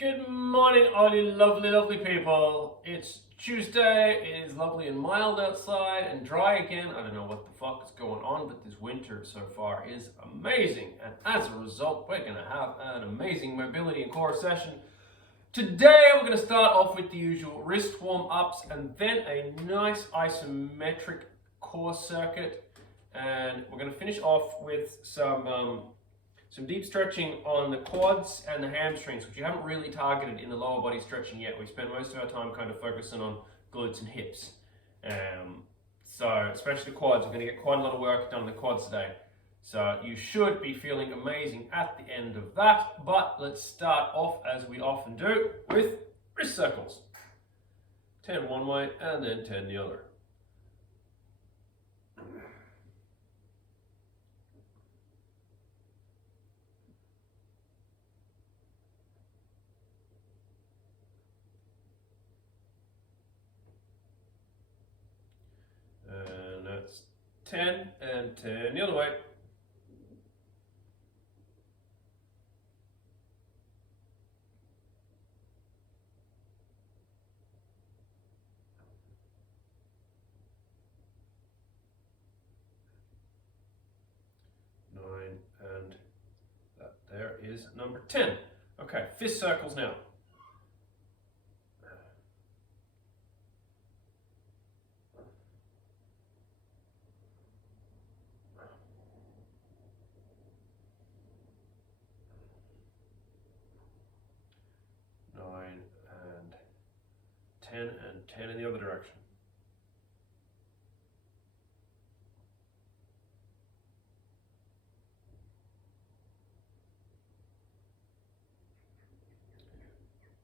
Good morning, all you lovely, lovely people. It's Tuesday, it is lovely and mild outside and dry again. I don't know what the fuck is going on, but this winter so far is amazing. And as a result, we're going to have an amazing mobility and core session. Today, we're going to start off with the usual wrist warm-ups and then a nice isometric core circuit. And we're going to finish off with some deep stretching on the quads and the hamstrings, which you haven't really targeted in the lower body stretching yet. We spend most of our time kind of focusing on glutes and hips. So especially the quads, we're going to get quite a lot of work done on the quads today. So you should be feeling amazing at the end of that. But let's start off, as we often do, with wrist circles. 10 one way and then 10 the other. And that's 10 and 10 the other way. And that there is number 10. Okay, fist circles now. Nine and 10 and 10 in the other direction.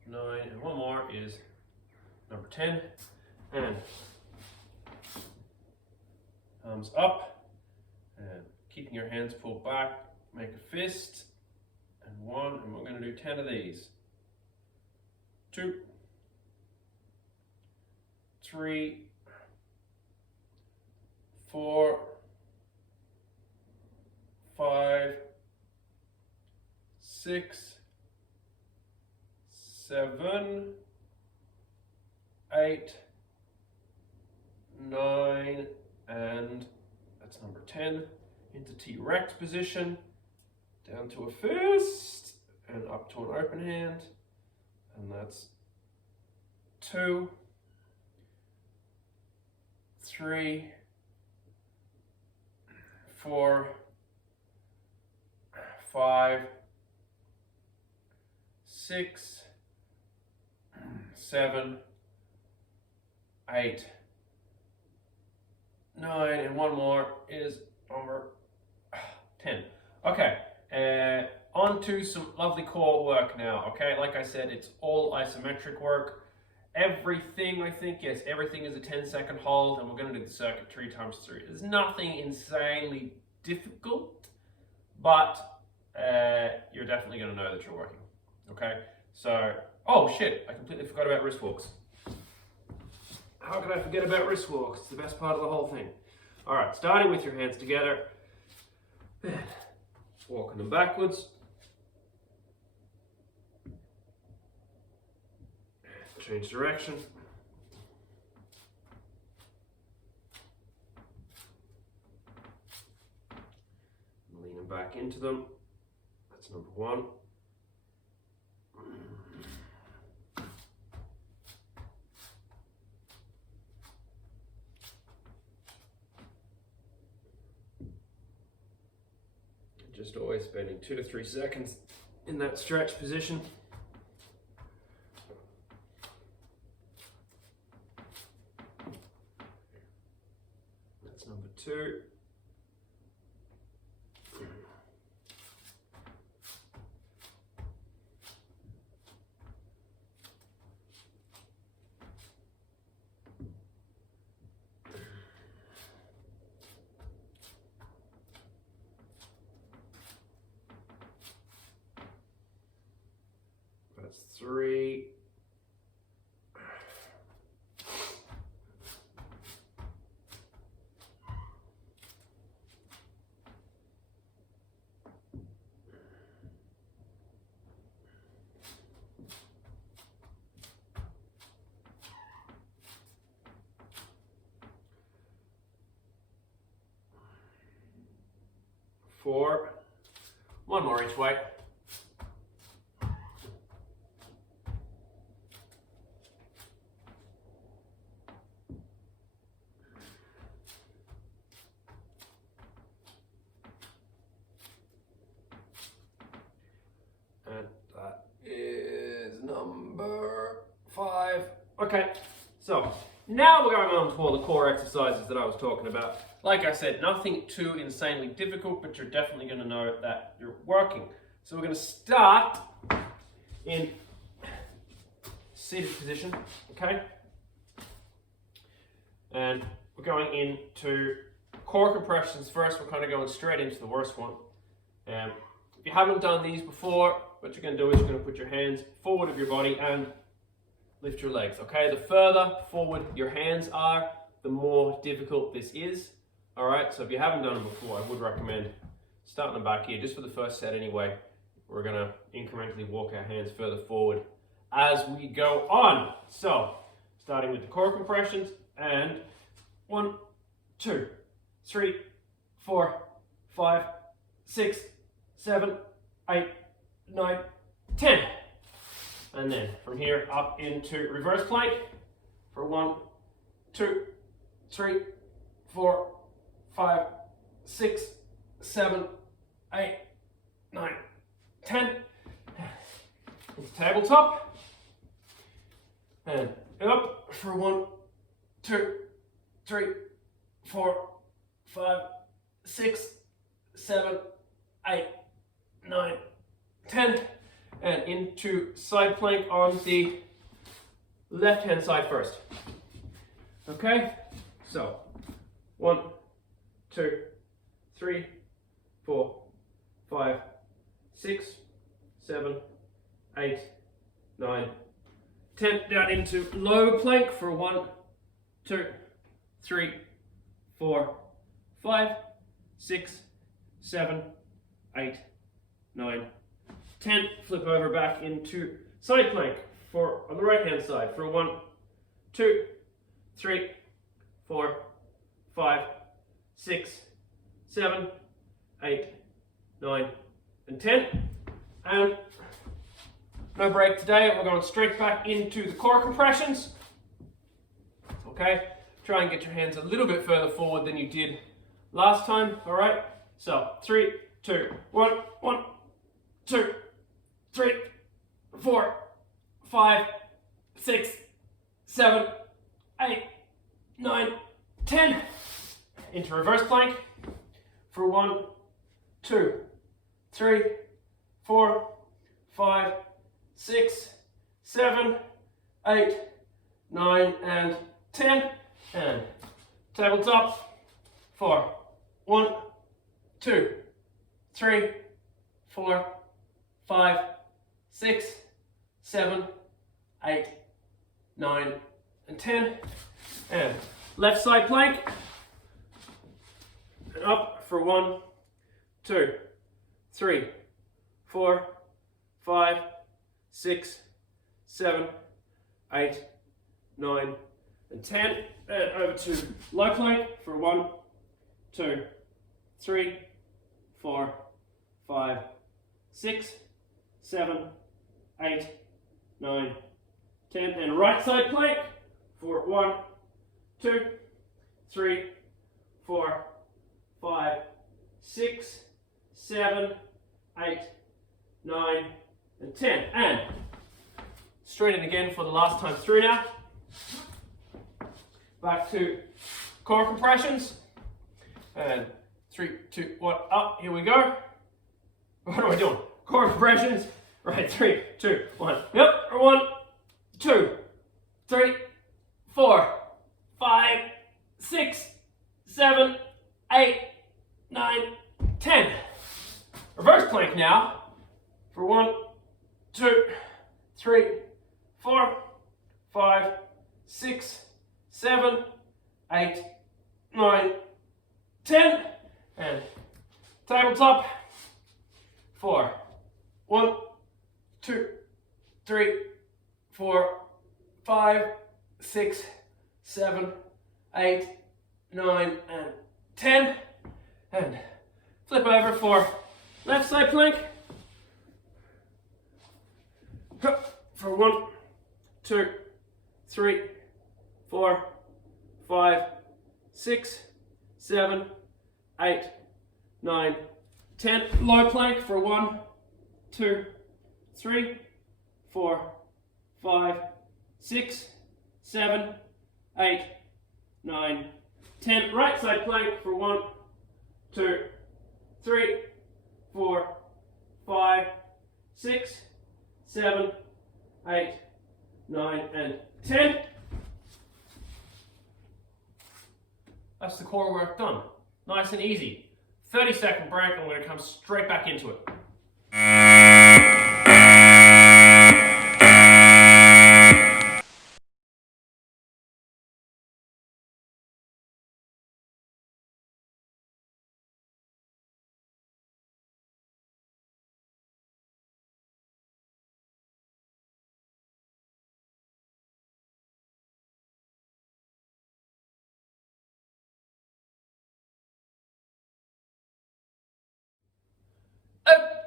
Nine and one more is number 10. And thumbs up and keeping your hands pulled back, make a fist and one, and we're going to do 10 of these. 2, 3, 4, 5, 6, 7, 8, 9, and that's number 10. Into T-Rex position, down to a fist, and up to an open hand. And that's 2, 3, 4, 5, 6, 7, 8, 9, and one more is number 10. Okay, on to some lovely core work now. Okay, like I said, it's all isometric work. Everything, I think, yes, everything is a 10-second hold, and we're going to do the circuit 3 times 3. There's nothing insanely difficult, but you're definitely going to know that you're working. Okay, so, oh shit, I completely forgot about wrist walks. How could I forget about wrist walks? It's the best part of the whole thing. All right, starting with your hands together, walking them backwards. Change direction. Leaning back into them. That's number 1. Just always spending 2 to 3 seconds in that stretch position. That's number 2. That's 3. 4. One more each way. And that is number 5. Okay, so now we're going on to all the core exercises that I was talking about. Like I said, nothing too insanely difficult, but you're definitely going to know that you're working. So we're going to start in seated position, okay? And we're going into core compressions first. We're kind of going straight into the worst one. If you haven't done these before, what you're going to do is you're going to put your hands forward of your body and lift your legs, okay? The further forward your hands are, the more difficult this is. All right, so if you haven't done it before, I would recommend starting them back here, just for the first set anyway. We're gonna incrementally walk our hands further forward as we go on. So, starting with the core compressions, and 1, 2, 3, 4, 5, 6, 7, 8, 9, 10. And then from here up into reverse plank for 1, 2, 3, 4, 5, 6, 7, 8, 9, 10. Into tabletop. And up for 1, 2, 3, 4, 5, 6, 7, 8, 9, 10. And into side plank on the left hand side first. Okay? So 1, 2, 3, 4, 5, 6, 7, 8, 9, 10. Down into low plank for 1, 2, 3, 4, 5, 6, 7, 8, 9, 10. Flip over back into side plank for on the right hand side for 1, 2, 3, 4, 5, 6, 7, 8, 9, and 10. And no break today. We're going straight back into the core compressions. Okay, try and get your hands a little bit further forward than you did last time. All right, so 3, 2, 1, 1, 2, 3, 4, 5, 6, 7, 8, 9, 10. Into reverse plank for 1, 2, 3, 4, 5, 6, 7, 8, 9, and 10. And tabletop for 1, 2, 3, 4, 5, 6, 7, 8, 9, and 10. And left side plank. And up for 1, 2, 3, 4, 5, 6, 7, 8, 9, and 10. And over to low plank for 1, 2, 3, 4, 5, 6, 7, 8, 9, 10. And right side plank for 1, 2, 3, 4, 5, 6, 7, 8, 9, and 10. And straighten again for the last time through now. Back to core compressions. And 3, 2, 1, up. Here we go. What are we doing? Core compressions. Right, 3, 2, 1. Yep. 1, 2, 3, 4, 5, 6, 7, 8, 9, 10. Reverse plank now for 1, 2, 3, 4, 5, 6, 7, 8, 9, 10. And tabletop for 1, 2, 3, 4, 5, 6, 7, 8, 9, and 10. And Flip over for left side plank. For 1, 2, 3, 4, 5, 6, 7, 8, 9, 10. Low plank for 1, 2, 3, 4, 5, 6, 7, 8, 9, 10. Right side plank for 1, 2, 3, 4, 5, 6, 7, 8, 9, and 10. That's the core work done. Nice and easy. 30-second break, and we're going to come straight back into it.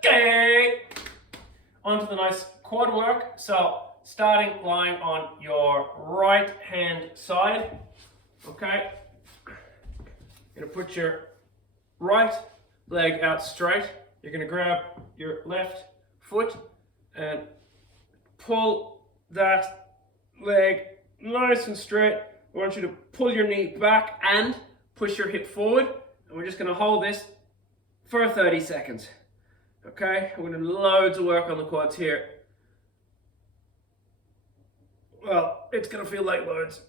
Okay, onto the nice quad work. So starting lying on your right hand side. Okay, you're gonna put your right leg out straight. You're gonna grab your left foot and pull that leg nice and straight. I want you to pull your knee back and push your hip forward, and we're just gonna hold this for 30 seconds. Okay, we're going to do loads of work on the quads here. Well, it's going to feel like loads.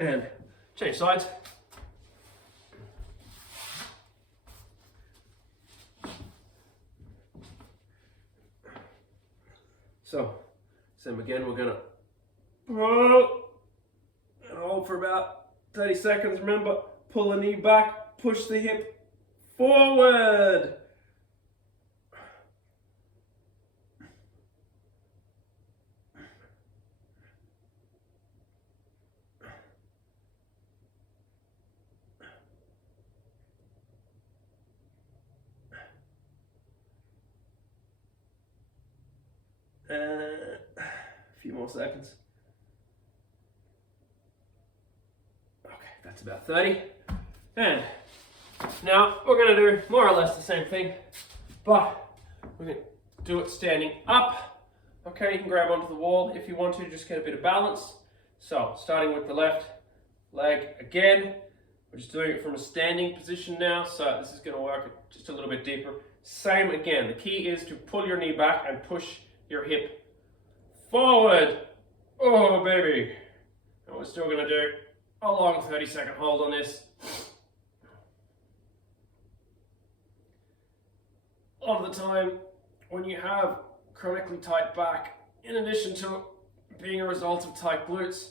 And change sides. So, same again, we're gonna pull and hold for about 30 seconds. Remember, pull the knee back, push the hip forward. A few more seconds. Okay, that's about 30. And now we're going to do more or less the same thing, but we're going to do it standing up. Okay, you can grab onto the wall if you want to, just get a bit of balance. So, starting with the left leg again. We're just doing it from a standing position now, so this is going to work just a little bit deeper. Same again, the key is to pull your knee back and push your hip forward. Oh baby. And we're still going to do a long 30-second hold on this. A lot of the time when you have chronically tight back, in addition to being a result of tight glutes,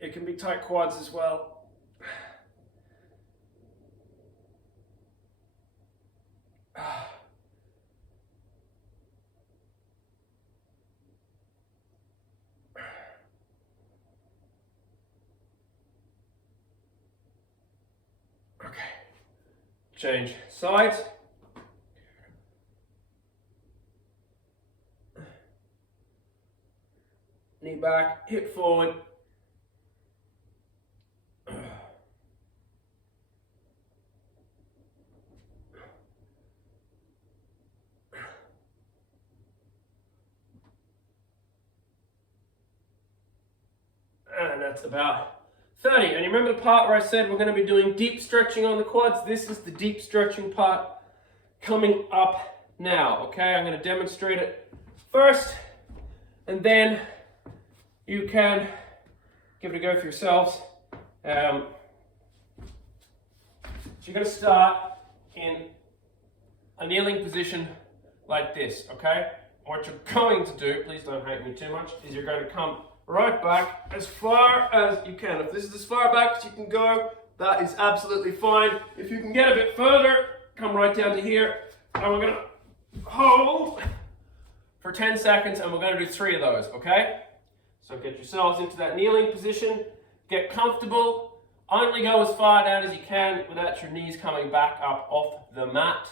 it can be tight quads as well. Okay, change sides. Knee back, hip forward. And that's about 30. And you remember the part where I said we're going to be doing deep stretching on the quads? This is the deep stretching part coming up now, okay? I'm going to demonstrate it first, and then you can give it a go for yourselves. So you're going to start in a kneeling position like this, okay? What you're going to do, please don't hate me too much, is you're going to come right back as far as you can. If this is as far back as you can go, that is absolutely fine. If you can get a bit further, come right down to here, and we're gonna hold for 10 seconds, and we're gonna do 3 of those, okay? So get yourselves into that kneeling position, get comfortable, only go as far down as you can without your knees coming back up off the mat,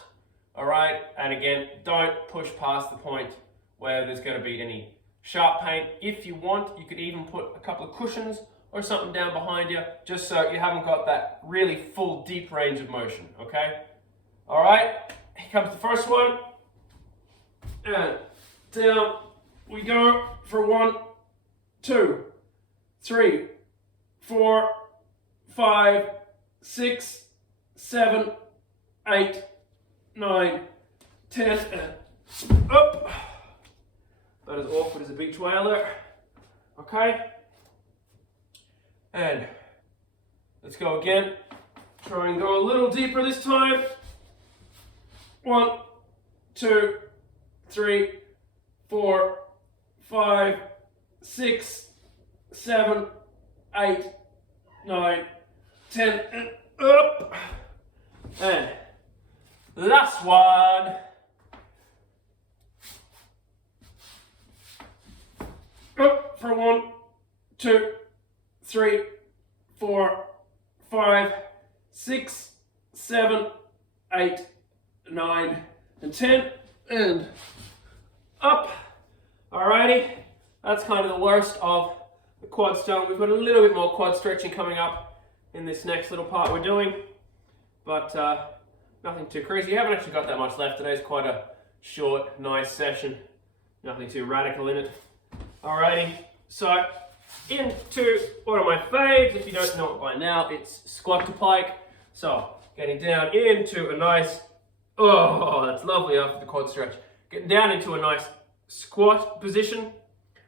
all right? And again, don't push past the point where there's gonna be any sharp pain. If you want, you could even put a couple of cushions or something down behind you, just so you haven't got that really full, deep range of motion, okay? All right, here comes the first one. And down we go for 1, 2, 3, 4, 5, 6, 7, 8, 9, 10, and up. Not as awkward as a beach whaler. Okay. And let's go again. Try and go a little deeper this time. 1, 2, 3, 4, 5, 6, 7, 8, 9, 10, and up. And last one. Up for 1, 2, 3, 4, 5, 6, 7, 8, 9, and 10, and up. Alrighty, that's kind of the worst of the quads done. We've got a little bit more quad stretching coming up in this next little part we're doing, but nothing too crazy. You haven't actually got that much left today. It's quite a short, nice session. Nothing too radical in it. Alrighty, so into one of my faves. If you don't know it by now, it's squat to pike. So getting down into a nice, oh, that's lovely after the quad stretch. Getting down into a nice squat position.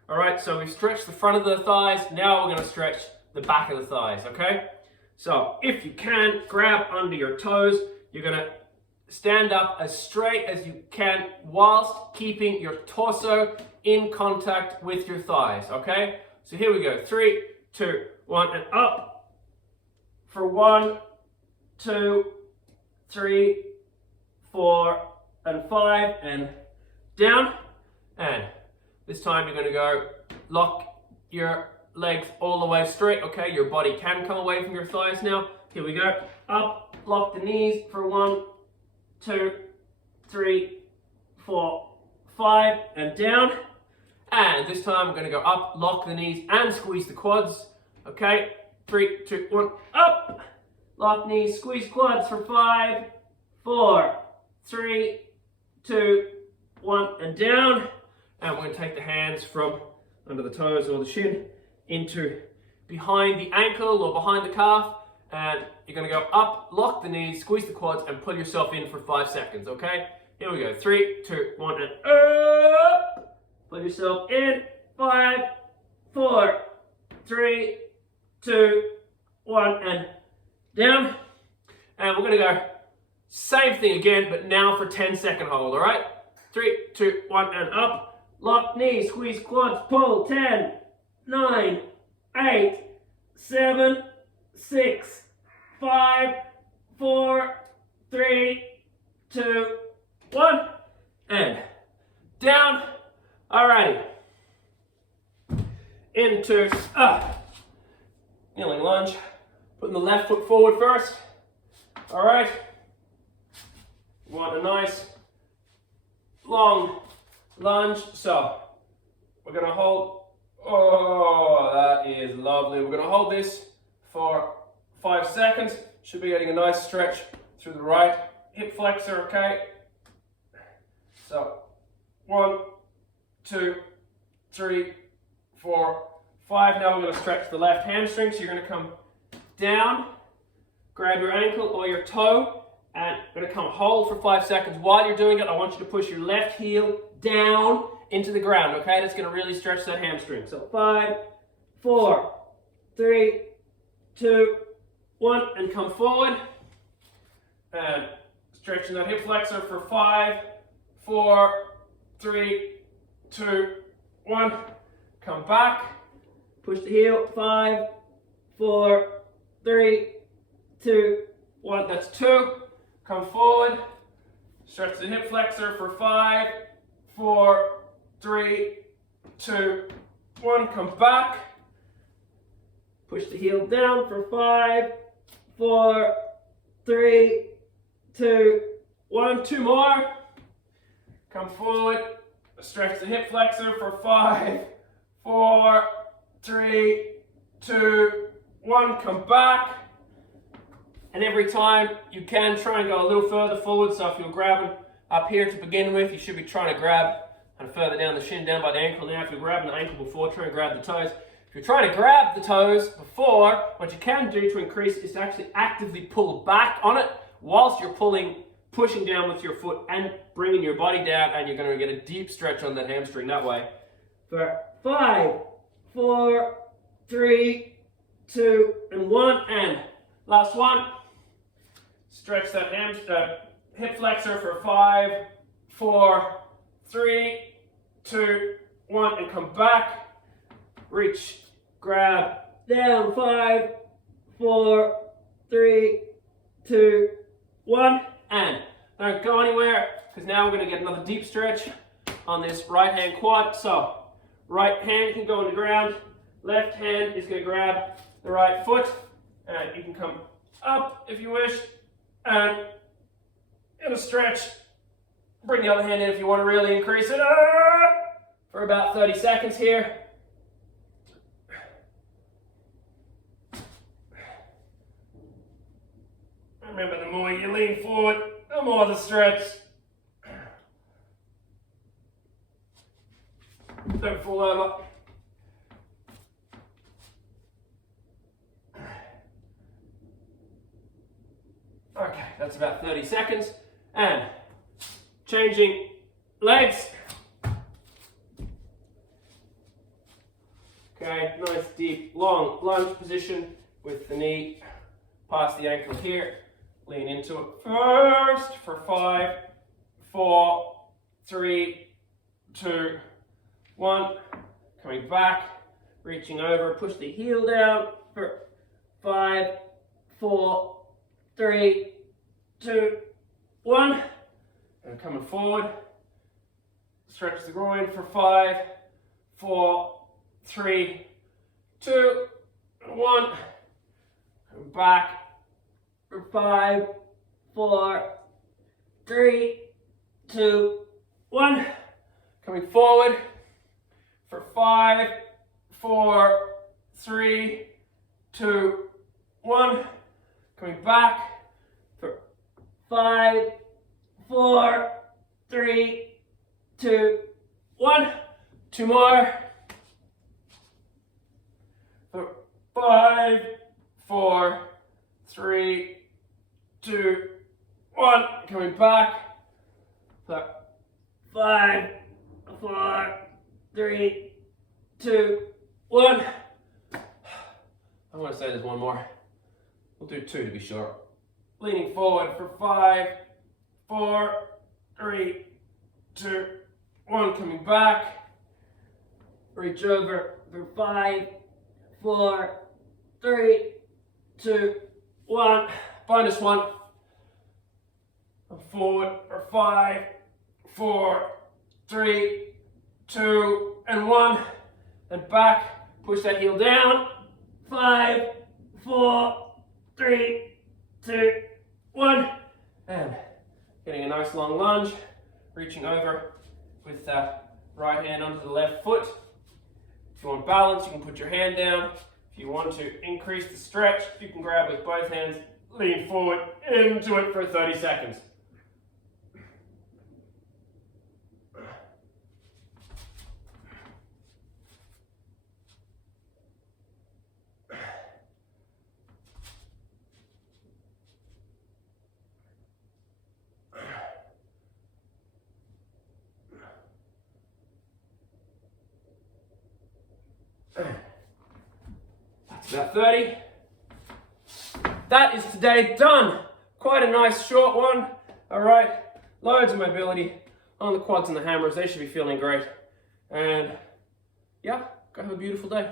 All right, so we've stretched the front of the thighs. Now we're going to stretch the back of the thighs, okay? So if you can, grab under your toes. You're going to stand up as straight as you can whilst keeping your torso in contact with your thighs, okay? So here we go. 3, 2, 1, and up. For 1, 2, 3, 4, and 5, and down. And this time you're going to go lock your legs all the way straight, okay? Your body can come away from your thighs now. Here we go. Up, lock the knees for 1, 2, 3, 4, 5, and down. And this time we're going to go up, lock the knees, and squeeze the quads. Okay, 3, 2, 1, up. Lock knees, squeeze quads for 5, 4, 3, 2, 1, and down. And we're going to take the hands from under the toes or the shin into behind the ankle or behind the calf. And you're going to go up, lock the knees, squeeze the quads, and pull yourself in for 5 seconds, okay? Here we go. 3, 2, 1, and up. Pull yourself in. 5, 4, 3, 2, 1, and down. And we're going to go same thing again, but now for 10-second hold, all right? 3, 2, 1, and up. Lock knees, squeeze quads, pull. 10, 9, 8, 7, 6, 5, 4, 3, 2, 1, and down. Alrighty. Into kneeling lunge. Putting the left foot forward first. Alright. Want a nice long lunge. So we're going to hold. Oh, that is lovely. We're going to hold this for 5 seconds. Should be getting a nice stretch through the right hip flexor, okay? So 1, 2, 3, 4, 5. Now we're going to stretch the left hamstring. So you're going to come down, grab your ankle or your toe, and you're going to come hold for 5 seconds. While you're doing it, I want you to push your left heel down into the ground, okay? That's going to really stretch that hamstring. So 5, 4, 3, 2, 1, and come forward. And stretching that hip flexor for 5, 4, 3, 2, 1. Come back. Push the heel. 5, 4, 3, 2, 1. That's 2. Come forward. Stretch the hip flexor for 5, 4, 3, 2, 1. Come back. Push the heel down for 5, 4, 3, 2, 1. 2 more. Come forward. Stretch the hip flexor for 5, 4, 3, 2, 1. Come back. And every time you can, try and go a little further forward. So if you're grabbing up here to begin with, you should be trying to grab and further down the shin, down by the ankle. Now if you're grabbing the ankle before, try and grab the toes. If you're trying to grab the toes before, what you can do to increase is to actually actively pull back on it whilst you're pushing down with your foot and bringing your body down, and you're going to get a deep stretch on that hamstring that way. For 5, 4, 3, 2, and 1, and last one. Stretch that hip flexor for 5, 4, 3, 2, 1, and come back. Reach, grab, down, 5, 4, 3, 2, 1, and don't go anywhere, because now we're going to get another deep stretch on this right hand quad. So right hand can go on the ground, left hand is going to grab the right foot, and you can come up if you wish, and in a stretch, bring the other hand in if you want to really increase it, for about 30 seconds here. Remember, the more you lean forward, the more the stretch. Don't fall over. Okay, that's about 30 seconds. And changing legs. Okay, nice deep long lunge position with the knee past the ankle here. Lean into it first for 5, 4, 3, 2, 1. Coming back, reaching over, push the heel down for 5, 4, 3, 2, 1. And coming forward, stretch the groin for 5, 4, 3, 2, 1. Come back for 5, 4, 3, 2, 1. Coming forward for 5, 4, 3, 2, 1. Coming back for 5, 4, 3, 2, 1. 2 more. For 5, 4, 3, 2, 1. Coming back. For 5, 4, 3, 2, 1. I'm going to say there's one more. We'll do 2 to be sure. Leaning forward for 5, 4, 3, 2, 1. Coming back. Reach over for 5, 4, 3, 2, 1. Bonus 1. Forward for 5, 4, 3, 2, and 1. And back. Push that heel down. 5, 4, 3, 2, 1. And getting a nice long lunge. Reaching over with the right hand onto the left foot. If you want balance, you can put your hand down. If you want to increase the stretch, you can grab with both hands, lean forward into it for 30 seconds. That's about 30. That is today done. Quite a nice short one. All right, loads of mobility on the quads and the hammers. They should be feeling great. And yeah, go have a beautiful day.